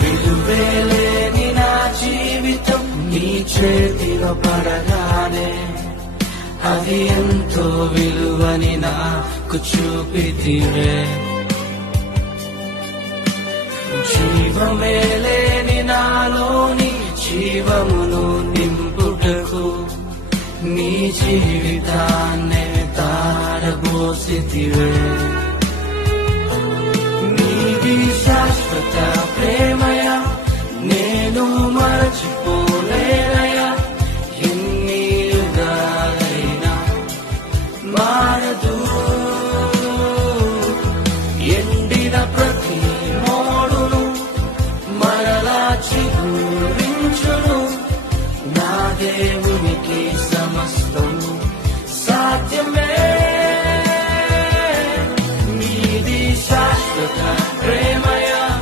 విలువేలేని నా జీవితం నీ చేతిలో పడగానే అది ఎంతో విలువని నాకు చూపితివే. జీవమే లేని నాలోని జీవమును నింపుటకు నీ జీవితాన్నే తారబోసితివే. నీది శాశ్వత ప్రేమయ నేను మరచిపోలేనయా. ఎన్ని యుగాలైనా మారదు. ఎండిన ప్రతి మోడును మరలా చిగురించును. నా దేవునికి సమస్త